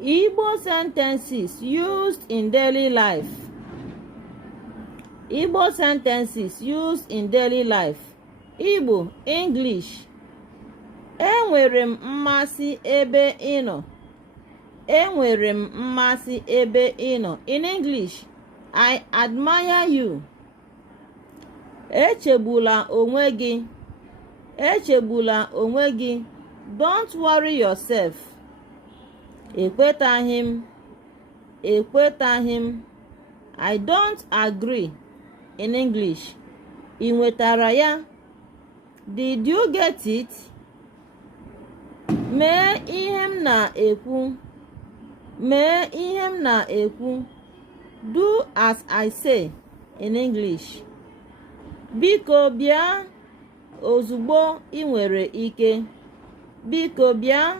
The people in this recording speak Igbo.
Igbo sentences used in daily life. Igbo sentences used in daily life. Igbo, English. Enwere m mmasị ebe ị nọ. Enwere m mmasị ebe ị nọ. In English, I admire you. Echegbula onwe gị. Echegbula onwe gị. Don't worry yourself. Ekwetaghị m. Ekwetaghị m. I don't agree. In English, ị nwetara ya? Did you get it? Mee ihe m na-ekwu. Mee ihe m na-ekwu. Do as I say. In English, biko bịa ozugbo ị nwere ike. Biko bịa